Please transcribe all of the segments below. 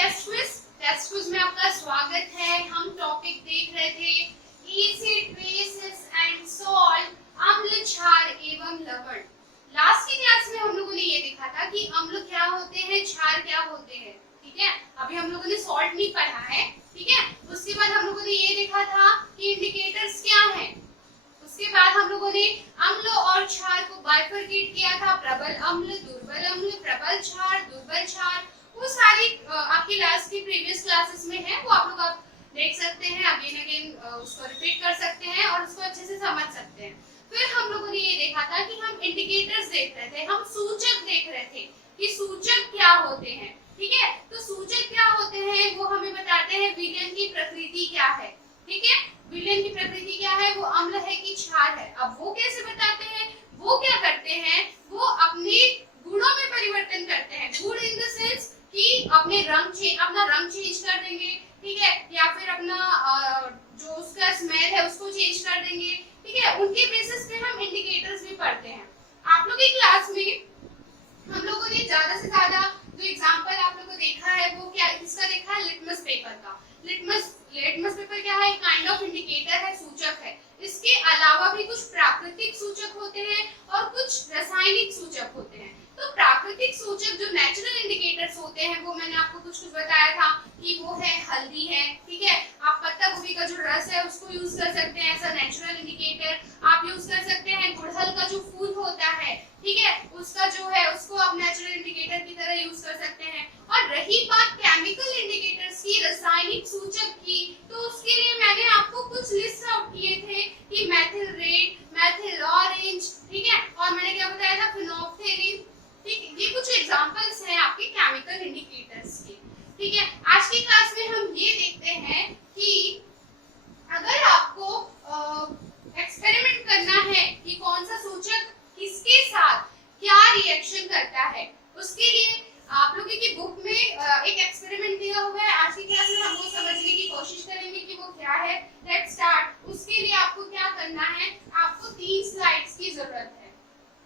Test quiz में आपका स्वागत है। हम टॉपिक देख रहे थे एसिड, बेसिस एंड सॉल्ट, अम्ल, क्षार एवं लवण। लास्ट की क्लास में हम लोगों ने ये देखा था कि अम्ल क्या होते हैं, क्षार क्या होते हैं। ठीक है, अभी हम लोगों ने सॉल्ट नहीं पढ़ा है। ठीक है, उसके बाद हम लोगों ने ये देखा था कि इंडिकेटर्स क्या हैं। उसके बाद हम लोगों ने अम्ल और क्षार को बाइफरकेट किया था, प्रबल अम्ल, दुर्बल अम्ल, प्रबल क्षार, दुर्बल क्षार। वो सारी आपकी लास्ट की प्रीवियस क्लासेस में है, वो आप लोग आप देख सकते हैं, अगेन अगेन उसको रिपीट कर सकते हैं और उसको अच्छे से समझ सकते हैं। फिर हम लोगों ने ये देखा था कि हम इंडिकेटर्स देख रहे थे, हम सूचक देख रहे थे कि सूचक क्या होते हैं। ठीक है, तो सूचक क्या होते हैं वो हमें बताते हैं विलयन की प्रकृति क्या है। ठीक है, विलयन की प्रकृति क्या है, वो अम्ल है कि क्षार है। अब वो कैसे बताते हैं, वो क्या करते हैं, वो अपने गुणों में परिवर्तन करते हैं। गुण इन द सेंस कि अपना रंग चेंज कर देंगे। ठीक है, या फिर अपना जो उसका स्मेल है उसको चेंज कर देंगे। ठीक है, उनके बेसिस पे हम इंडिकेटर्स भी पढ़ते हैं। आप लोग की क्लास में हम लोगों ने ज्यादा से ज्यादा जो एग्जांपल आप लोगों को देखा है वो क्या किसका देखा है, लिटमस पेपर का। लिटमस पेपर क्या है, काइंड ऑफ इंडिकेटर है, सूचक है। इसके अलावा भी कुछ प्राकृतिक सूचक होते हैं और कुछ रासायनिक सूचक होते हैं। तो प्राकृतिक सूचक जो नेचुरल इंडिकेटर्स होते हैं वो मैंने आपको कुछ बताया था कि वो है हल्दी है। ठीक है, आप पत्ता गोभी का जो रस है उसको यूज कर सकते हैं एज अ नेचुरल इंडिकेटर। आप यूज कर सकते हैं गुड़हल का जो फूल होता है, ठीक है, उसका जो है उसको आप नेचुरल इंडिकेटर की तरह यूज कर सकते हैं। और रही बात केमिकल इंडिकेटर्स की, रासायनिक सूचक की, तो उसके लिए मैंने आपको कुछ लिस्ट आउट किए थे कि मेथिल रेड, मेथिल ऑरेंज, ठीक है, और मैंने क्या बताया था, फिनोल्फ्थेलिन। ठीक, ये कुछ एग्जांपल्स हैं आपके केमिकल इंडिकेटर्स के। ठीक है, आज की क्लास में हम ये देखते हैं कि अगर आपको एक्सपेरिमेंट करना है कि कौन सा सूचक किसके साथ क्या रिएक्शन करता है, उसके लिए आप लोगों की बुक में एक एक्सपेरिमेंट दिया हुआ है। आज की क्लास में हम वो समझने की कोशिश करेंगे कि वो क्या है। Let's start. उसके लिए आपको क्या करना है, आपको 3 स्लाइड्स की जरूरत है,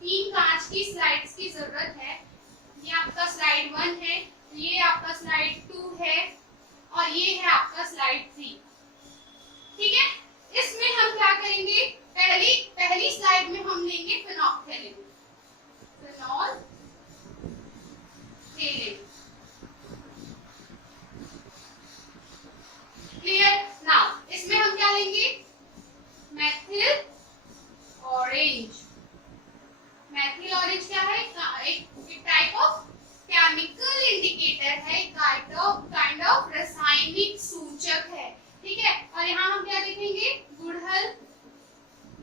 3 कांच की स्लाइड्स की जरूरत है। ये आपका स्लाइड 1 है, ये आपका स्लाइड 2 है और ये है आपका स्लाइड 3। ठीक है, इसमें हम क्या करेंगे, पहली स्लाइड में हम लेंगे फिनोल्फ्थेलिन। क्लियर। नाउ इसमें हम क्या लेंगे, मेथिल ऑरेंज। मेथिल ऑरेंज क्या है, एक टाइप ऑफ केमिकल इंडिकेटर है, काइंड ऑफ रासायनिक सूचक है। ठीक है, और यहाँ हम क्या देखेंगे, गुड़हल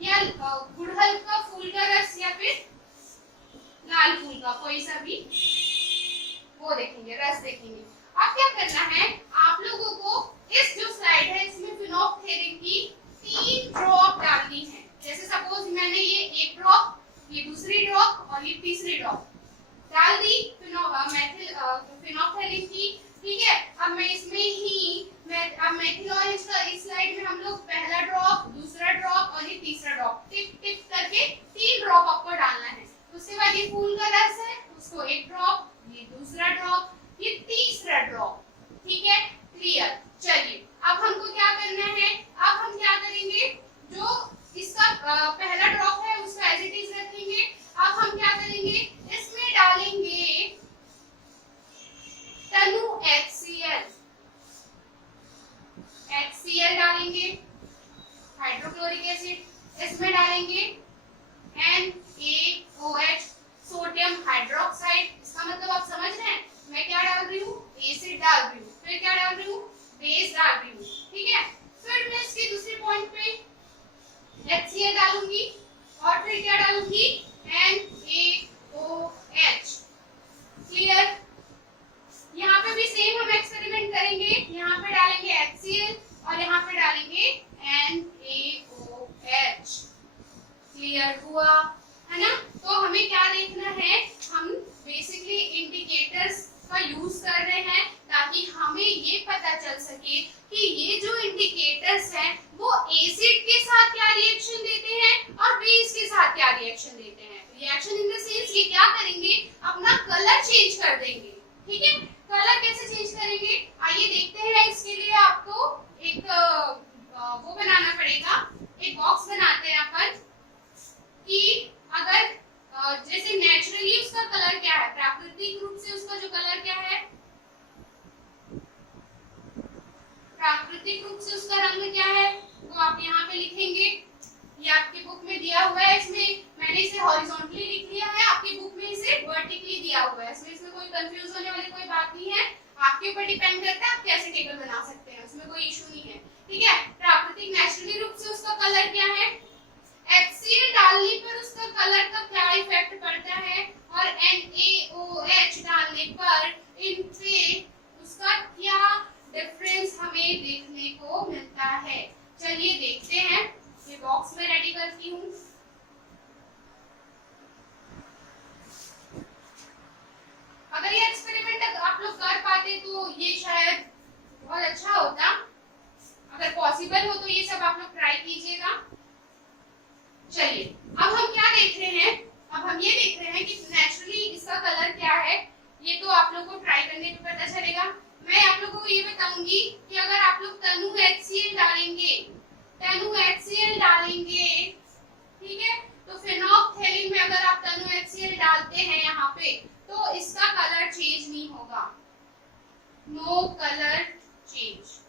या गुड़हल का फूल का रस या फिर लाल फूल का कोई सा भी वो देखेंगे, रस देखेंगे। अब क्या करना है, आप लोगों को इस जो स्लाइड है इसमें फिनोल्फ्थेलिन की 3 ड्रॉप डालनी है। जैसे सपोज मैंने ये 1 ड्रॉप, ये दूसरी ड्रॉप और ये तीसरी ड्रॉप डाल दी फिनोल्फ्थेलिन की। ठीक है, अब मैं इसमें ही अब मेथिल ऑरेंज का इस स्लाइड में हम लोग पहला ड्रॉप, दूसरा ड्रॉप और ये तीसरा ड्रॉप टिप टिप करके 3 ड्रॉप आपको डालना है। उसके बाद ये फूल का रस है, उसको 1 ड्रॉप, ये दूसरा ड्रॉप, ये तीसरा ड्रॉप। ठीक है, क्लियर। चलिए अब हमको क्या करना है, अब हम क्या करेंगे, जो इसका पहला ड्रॉप है उसको एज इट इज रखेंगे। अब हम क्या करेंगे, इसमें डालेंगे तनु HCl डालेंगे, हाइड्रोक्लोरिक एसिड। इसमें डालेंगे NaOH, सोडियम हाइड्रोक्साइड। इसका मतलब आप समझ रहे हैं, मैं क्या डाल रही हूँ, एसिड डाल रही हूँ, फिर क्या डाल रही हूँ, बेस डाल रही हूँ। ठीक है, फिर मैं इसके दूसरे पॉइंट पे HCl डालूंगी और फिर क्या डालूंगी, NaOH। क्लियर। यहाँ पे भी सेम हम एक्सपेरिमेंट करेंगे, यहाँ पे डालेंगे HCl और यहाँ पे डालेंगे NaOH। क्लियर हुआ है ना। तो हमें क्या देखना है, हम बेसिकली इंडिकेटर्स का यूज कर रहे हैं ताकि हमें ये पता चल सके कि ये जो इंडिकेटर्स हैं वो एसिड के साथ क्या रिएक्शन देते हैं और बेस के साथ क्या रिएक्शन देते हैं। रिएक्शन इन द सेंस ये क्या करेंगे, अपना कलर चेंज कर देंगे। ठीक है, कलर कैसे चेंज करेंगे, आइए देखते हैं। इसके लिए आपको एक वो बनाना पड़ेगा, एक बॉक्स बनाते हैं अपन कि अगर जैसे नेचुरली उसका कलर क्या है, प्राकृतिक रूप से उसका जो कलर क्या है, प्राकृतिक रूप से उसका रंग क्या है, वो आप यहाँ पे लिखेंगे। ये आपकी बुक में दिया हुआ है, इसमें मैंने इसे हॉरिजॉन्टली लिख लिया है, आपकी बुक में इसे वर्टिकली दिया हुआ है। इसमें कोई कंफ्यूज होने वाली कोई बात नहीं है, आपके ऊपर डिपेंड करता है आप कैसे टेबल बना सकते हैं, उसमें कोई इशू नहीं है। ठीक है, प्राकृतिक नेचुरली रूप से उसका कलर क्या है, HCl डालने पर उसका कलर का क्या इफेक्ट पड़ता है, और NaOH डालने पर इन पे उसका क्या डिफरेंस हमें देखने को मिलता है। चलिए देखते हैं, ये बॉक्स में रेडी करती हूँ। अगर ये एक्सपेरिमेंट आप लोग कर पाते तो ये शायद बहुत अच्छा होता, अगर पॉसिबल हो तो ये सब आप लोग ट्राई कीजिएगा। चलिए अब हम क्या देख रहे हैं, अब हम ये देख रहे हैं कि नेचुरली इसका कलर क्या है। ये तो आप लोग को ट्राई करने पे पता चलेगा। मैं आप लोगों को ये बताऊंगी कि अगर आप लोग तनु HCl डालेंगे, तनु HCl डालेंगे, ठीक है, तो फेनोक्सेलिन में अगर आप तनु HCl डालते हैं यहाँ पे तो इसका कलर चेंज नहीं होगा, नो कलर चेंज।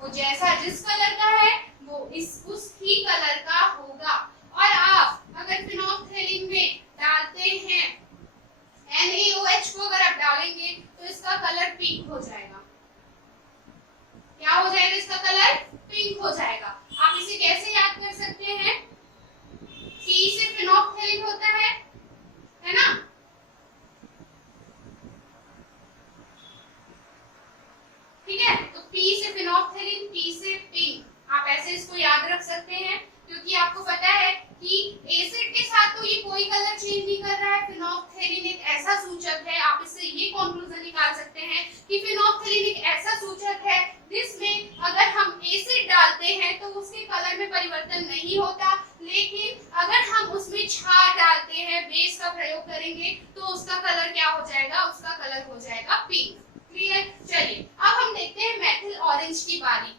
वो जैसा जिस कलर का है वो उस ही कलर का होगा। और आप अगर फेनोक्सेलिन में डालते हैं NaOH को, अगर आप डालेंगे तो इसका कलर पिंक हो जाएगा। क्या हो जाएगा, इसका कलर पिंक हो जाएगा। आप इसे कैसे याद कर सकते हैं, P से फेनोक्सेलिन होता है ना, ठीक है, तो P से फेनोक्सेलिन, P से पिंक, आप ऐसे इसको याद रख सकते हैं, क्योंकि आपको पता है कि एसिड के साथ तो ये कोई कलर चेंज नहीं कर रहा है। फेनोक्सेलिन एक ऐसा सूचक है, आप इससे ये कंक्लूजन निकाल सकते हैं कि फेनोक्सेलिन एक ऐसा सूचक है जिसमें अगर हम एसिड डालते हैं तो उसके कलर में परिवर्तन नहीं होता, लेकिन अगर हम उसमें क्षार डालते हैं, बेस का प्रयोग करेंगे, तो उसका कलर क्या हो जाएगा, उसका कलर हो जाएगा पिंक। क्लियर। चलिए अब हम देखते हैं मेथिल ऑरेंज की बारी।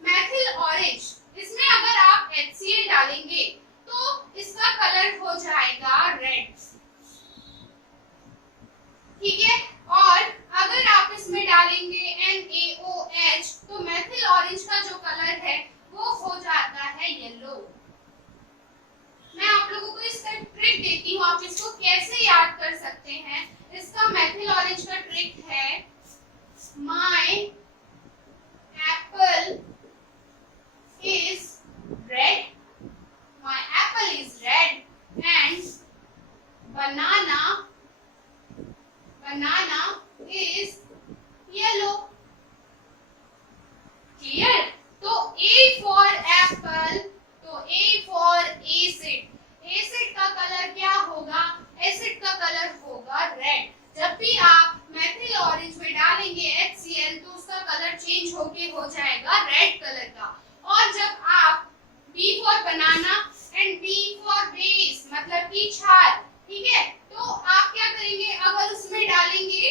मेथिल ऑरेंज, इसमें अगर आप HCl डालेंगे तो इसका कलर हो जाएगा रेड, ठीक है, और अगर आप इसमें डालेंगे NaOH तो मेथिल ऑरेंज का जो कलर है वो हो जाता है येलो। मैं आप लोगों को इसका ट्रिक देती हूँ, आप इसको कैसे याद कर सकते हैं। इसका मेथिल ऑरेंज का ट्रिक है, My apple is red, my apple is red and banana is yellow. Clear? तो A for apple, तो A for acid, acid का कलर क्या होगा, एसिड का कलर होगा रेड। जब भी आप मेथिल ऑरेंज में डालेंगे HCl तो उसका कलर चेंज होके हो जाएगा रेड कलर का। और जब आप B for banana and B for base मतलब कि क्षार, ठीक है, तो आप क्या करेंगे, अगर उसमें डालेंगे,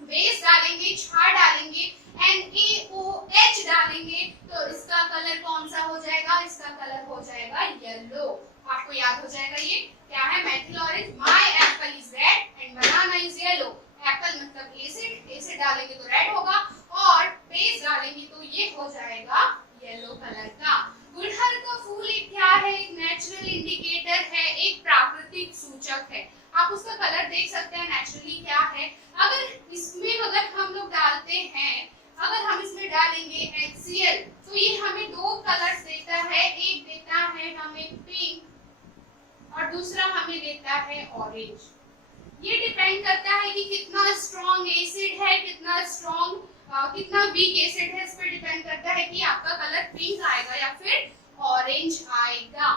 बेस डालेंगे, क्षार डालेंगे, NaOH डालेंगे, तो इसका कलर कौन सा हो जाएगा, इसका कलर हो जाएगा येलो। आपको याद हो जाएगा ये क्या है, methyl orange. My apple is red and banana is yellow। Apple मतलब एसिड, एसिड डालेंगे तो रेड होगा, और बेस डालेंगे तो ये हो जाएगा येलो कलर का। गुड़हल का फूल एक क्या है, एक नेचुरल इंडिकेटर है, एक प्राकृतिक सूचक है। आप उसका कलर देख सकते हैं नेचुरली क्या है। अगर इसमें अगर हम लोग डालते हैं, अगर हम इसमें डालेंगे HCl तो ये हमें दो कलर्स देता है, एक देता है हमें पिंक और दूसरा हमें देता है ऑरेंज। ये डिपेंड करता है कि कितना स्ट्रॉन्ग एसिड है, कितना वीक एसिड है, इस पर डिपेंड करता है कि आपका कलर पिंक आएगा या फिर ऑरेंज आएगा।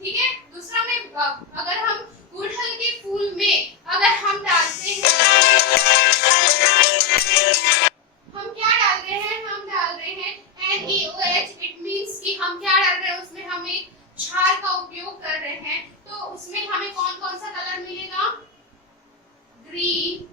ठीक है, दूसरा में अगर हम गुड़हल के फूल में अगर हम डालते हैं, हम क्या डाल रहे हैं, हम डाल रहे हैं NaOH, इट मींस कि हम क्या डाल रहे हैं, उसमें हमें क्षार का उपयोग कर रहे हैं, तो उसमें हमें कौन कौन सा कलर मिलेगा, ग्रीन,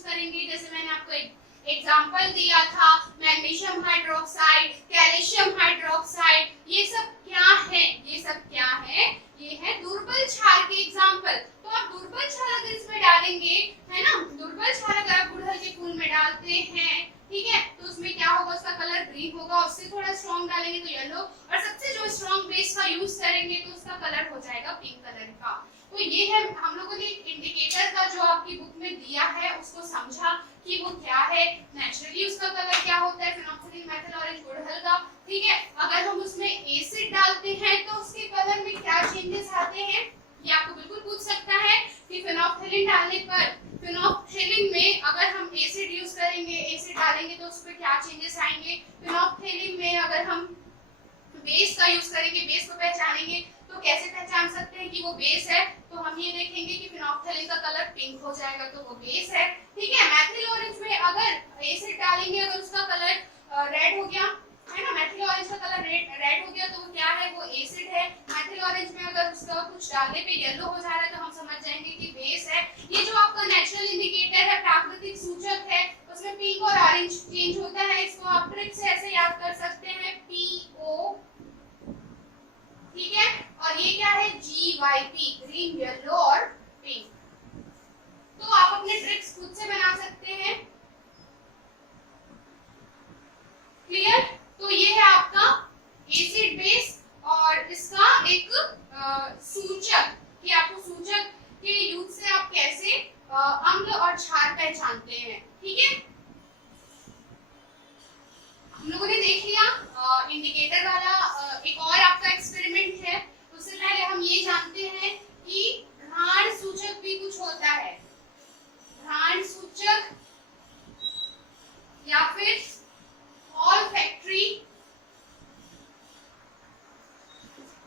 यूज करेंगे, जैसे मैंने आपको एक एग्जाम्पल दिया था मैग्नीशियम हाइड्रोक्साइड, कैल्शियम हाइड्रोक्साइड, ये सब क्या है, ये सब क्या है, ये है दुर्बल क्षार के एग्जाम्पल। तो आप दुर्बल क्षार अगर इसमें डालेंगे, है ना, दुर्बल क्षार अगर आप गुड़हल के फूल में डालते हैं, ठीक है, तो उसमें क्या होगा, उसका कलर ग्रीन होगा, उससे थोड़ा स्ट्रॉन्ग डालेंगे तो येलो, और सबसे जो स्ट्रॉन्ग बेस का यूज करेंगे तो उसका कलर हो जाएगा पिंक कलर का। तो ये है हम लोगों ने इंडिकेटर का जो आपकी बुक में दिया है उसको समझा कि वो क्या है, नेचुरली उसका कलर क्या होता है, फिनोक्सिलिन मेथिल ऑरेंज गुड़हल का, ठीक है। अगर हम उसमें एसिड डालते हैं तो उसके कलर में क्या चेंजेस आते हैं, ये आपको बिल्कुल पूछ सकता है कि फिनोक्सिलिन डालने पर, फिनोक्सिलिन में अगर हम एसिड यूज करेंगे, एसिड डालेंगे तो उस पर क्या चेंजेस आएंगे, फिनोक्सिलिन में अगर हम बेस का यूज करेंगे, बेस को पहचानेंगे तो कैसे पहचान सकते हैं कि वो बेस है, तो हम ये देखेंगे कि फिनोक्सिलिन का कलर पिंक हो जाएगा तो वो बेस है, ठीक है। मेथिल ऑरेंज में अगर एसिड डालेंगे, अगर उसका कलर रेड हो गया, है ना, मेथिल ऑरेंज का कलर रेड हो गया तो वो क्या है, वो एसिड है। मेथिल ऑरेंज में अगर उसका कुछ डालने पे येलो हो जा रहा है तो हम समझ जाएंगे कि बेस है। ये जो आपका नेचुरल इंडिकेटर है, प्राकृतिक सूचक है, उसमें पिंक और ऑरेंज चेंज होता है, इसको आप ट्रिक से ऐसे याद कर सकते हैं, PO, ठीक है, और ये क्या है, GYP, ग्रीन, येलो और पिंक। तो आप अपने ट्रिक्स खुद से बना सकते हैं, क्लियर। तो ये है आपका एसिड बेस और इसका एक सूचक, कि आपको सूचक के यूज से आप कैसे अम्ल और क्षार पहचानते हैं, ठीक है। हम लोगों ने देख लिया इंडिकेटर वाला। एक और आपका एक्सपेरिमेंट है, उससे पहले हम ये जानते हैं कि घ्राण सूचक भी कुछ होता है, घ्राण सूचक या फिर olfactory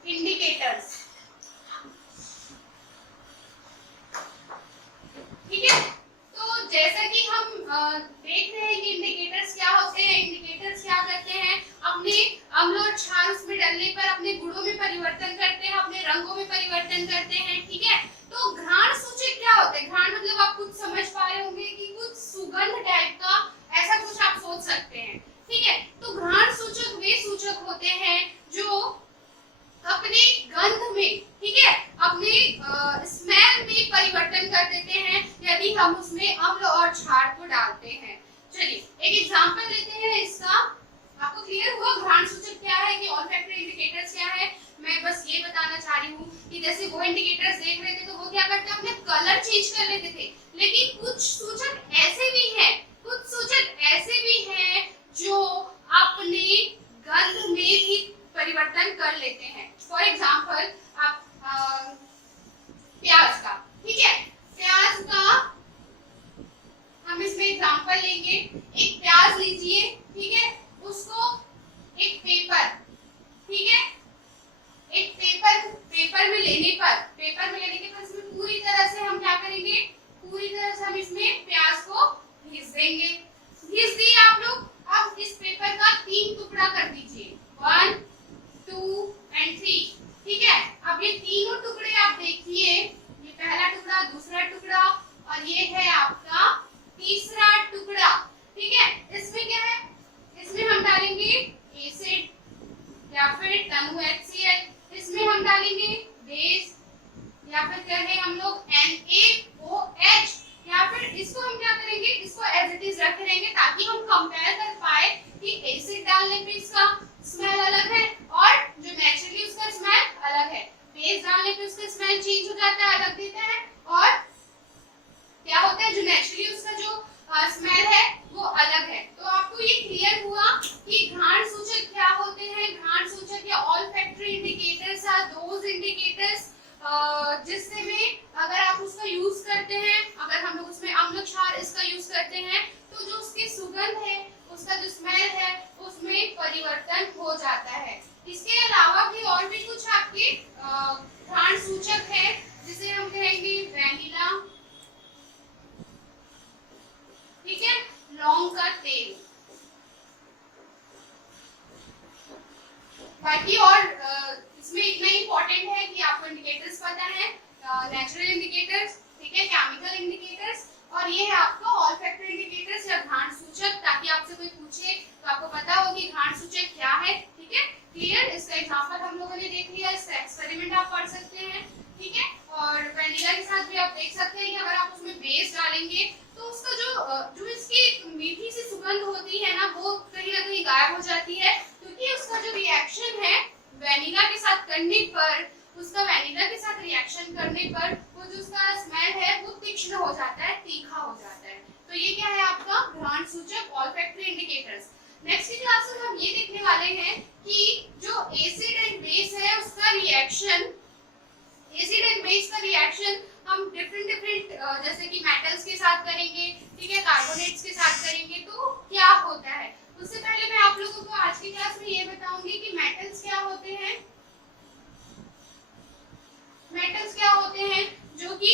indicators, ठीक है। तो जैसा कि हम देख रहे हैं कि इंडिकेटर्स क्या होते हैं, इंडिकेटर्स क्या करते हैं, अपने अम्ल और क्षार उसमें डालने पर अपने गुणों में परिवर्तन करते हैं, अपने रंगों में परिवर्तन करते हैं, ठीक है। तो घ्राण सूचक क्या होते हैं, घ्राण मतलब आप कुछ समझ पा रहे होंगे कि कुछ सुगंध टाइप का, ऐसा कुछ आप सोच सकते हैं, ठीक है। तो घ्राण सूचक वे सूचक होते हैं जो अपने गंध में, ठीक है, अपने स्मेल में परिवर्तन कर देते हैं यदि हम उसमें अम्ल और क्षार को डालते हैं। चलिए एक एग्जांपल लेते हैं इसका, आपको क्लियर हुआ घ्राण सूचक क्या है कि ऑल्फैक्टरी इंडिकेटर्स क्या है। मैं बस ये बताना चाह रही हूँ कि जैसे वो इंडिकेटर्स देख रहे थे तो वो क्या करते हैं, अपने कलर चेंज कर लेते थे, लेकिन कुछ सूचक ऐसे भी हैं, कुछ सूचक ऐसे भी हैं जो अपने गंध में भी परिवर्तन कर लेते हैं। फॉर एग्जाम्पल आप प्याज का, ठीक है, प्याज का हम इसमें एग्जाम्पल लेंगे, एक प्याज लीजिए, ठीक है, उसको एक पेपर, ठीक है, एक पेपर में लेने पर इसमें पूरी तरह से हम क्या करेंगे, पूरी तरह से हम इसमें प्याज को घिस देंगे, घिस दिए आप लोग। अब इस पेपर का 3 टुकड़ा कर दीजिए, 1 2 and 3, ठीक है। अब ये तीनों टुकड़े आप देखिए, ये पहला टुकड़ा, दूसरा टुकड़ा और ये है आपका तीसरा टुकड़ा, ठीक है। इसमें क्या है, इसमें हम डालेंगे एसिड या फिर NaHCl, इसमें हम डालेंगे बेस या फिर कहें हम लोग NaOH, या फिर इसको हम क्या करेंगे, इसको एज इट इज रख देंगे ताकि हम कंपेयर कर पाए कि एसिड डालने पे इसका स्मेल अलग है और जो नेचुरली उसका स्मेल अलग है, बेस डालने पे उसका स्मेल चेंज हो जाता है, अलग देता है, और क्या होता है जो नेचुरली उसका जो स्मेल है वो अलग है। तो आपको ये क्लियर हुआ कि घ्राण सूचक क्या होते हैं। घ्राण सूचक या olfactory indicators are those indicators जिससे में अगर आप उसका यूज करते हैं, अगर हम लोग उसमें अम्ल क्षार इसका यूज करते हैं तो जो उसकी सुगंध है, उसका जो स्मेल है उसमें परिवर्तन हो जाता है। इसके अलावा भी और भी कुछ आपके घ्राण सूचक है जिसे हम कहेंगे वैनिला, ठीक है, लौंग का तेल, बाकी और इसमें इतना इम्पोर्टेंट है कि आपको इंडिकेटर्स पता है, नेचुरल इंडिकेटर्स, ठीक है, केमिकल इंडिकेटर्स और ये है आपका ऑल्फैक्टरी इंडिकेटर्स या घ्राण सूचक, ताकि आपसे कोई पूछे तो आपको पता हो कि घ्राण सूचक क्या है। ठीक है, क्लियर। इसका एग्जांपल हम लोगों ने देख लिया, इसका एक्सपेरिमेंट आप पढ़ सकते हैं। ठीक है, और वैनिला के साथ भी आप देख सकते हैं कि अगर आप उसमें बेस डालेंगे तो उसका जो इसकी मीठी सी सुगंध होती है ना, वो कहीं ना कहीं गायब हो जाती है, क्योंकि उसका जो रिएक्शन है वैनिला के साथ करने पर, उसका वैनिला के साथ रिएक्शन करने पर वो जो उसका स्मेल है वो तीक्ष्ण हो जाता है, तीखा हो जाता है। तो ये क्या है आपका घ्राण सूचक ऑल्फैक्टरी इंडिकेटर्स। नेक्स्ट की क्लास में हम ये देखने वाले हैं कि जो एसिड एंड बेस है उसका रिएक्शन, एसिड एंड बेस का रिएक्शन हम डिफरेंट जैसे कि मेटल्स के साथ करेंगे, ठीक है, कार्बोनेट्स के साथ करेंगे तो क्या होता है। उससे पहले मैं आप लोगों को आज की क्लास में ये बताऊंगी कि मेटल्स क्या होते हैं। मेटल्स क्या होते हैं जो कि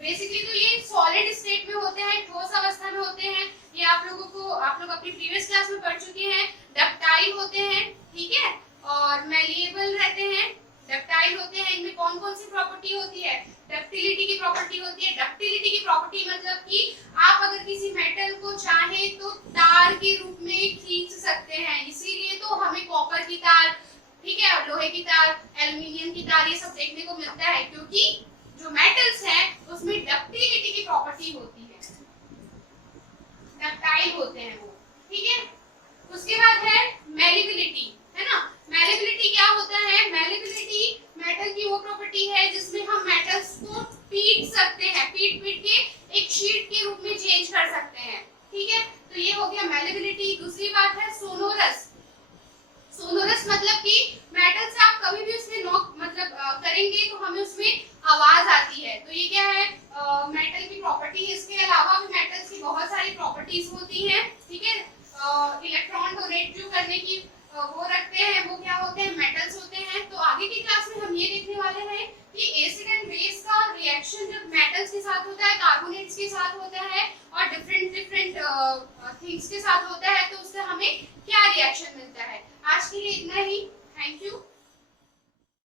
बेसिकली तो ये सॉलिड स्टेट में होते हैं, ठोस अवस्था में होते हैं। ये आप लोग अपनी प्रीवियस क्लास में पढ़ चुके हैं। डक्टाइल होते हैं, ठीक है, और मैलिएबल रहते हैं। डक्टाइल होते हैं, इनमें कौन कौन सी प्रॉपर्टी होती है, डक्टिलिटी की प्रॉपर्टी होती है। डक्टिलिटी की प्रॉपर्टी मतलब कि आप अगर किसी मेटल को चाहें तो तार के रूप में खींच सकते हैं, इसीलिए तो हमें कॉपर की तार, ठीक है, और लोहे की तार, एल्युमिनियम की तार, ये सब देखने को मिलता है, क्योंकि जो मेटल्स हैं उसमें डक्टिलिटी की प्रॉपर्टी होती है, डक्टाइल होते हैं वो। ठीक है, उसके बाद है मेलिबिलिटी, है ना। मेलिबिलिटी क्या होता है, मेलिबिलिटी मेटल की वो प्रॉपर्टी है जिसमें हम मेटल्स को पीट सकते हैं, पीट के एक शीट के रूप में चेंज कर सकते हैं। ठीक है, तो ये हो गया मेलिबिलिटी। दूसरी बात है सोनोरस। सोनोरस मतलब कि मेटल से आप कभी भी उसमें नॉक मतलब करेंगे तो हमें उसमें आवाज आती है, तो ये क्या है, मेटल की प्रॉपर्टी है। इसके अलावा भी मेटल्स की बहुत सारी प्रॉपर्टीज होती हैं। ठीक है, इलेक्ट्रॉन डोनेट जो करने की वो रखते हैं, वो क्या होते हैं, मेटल्स होते हैं। तो आगे की क्लास में हम ये देखने वाले हैं कि एसिड एंड बेस का रिएक्शन जब मेटल्स के साथ होता है, कार्बोनेट्स के साथ होता है और डिफरेंट थिंग्स के साथ होता है,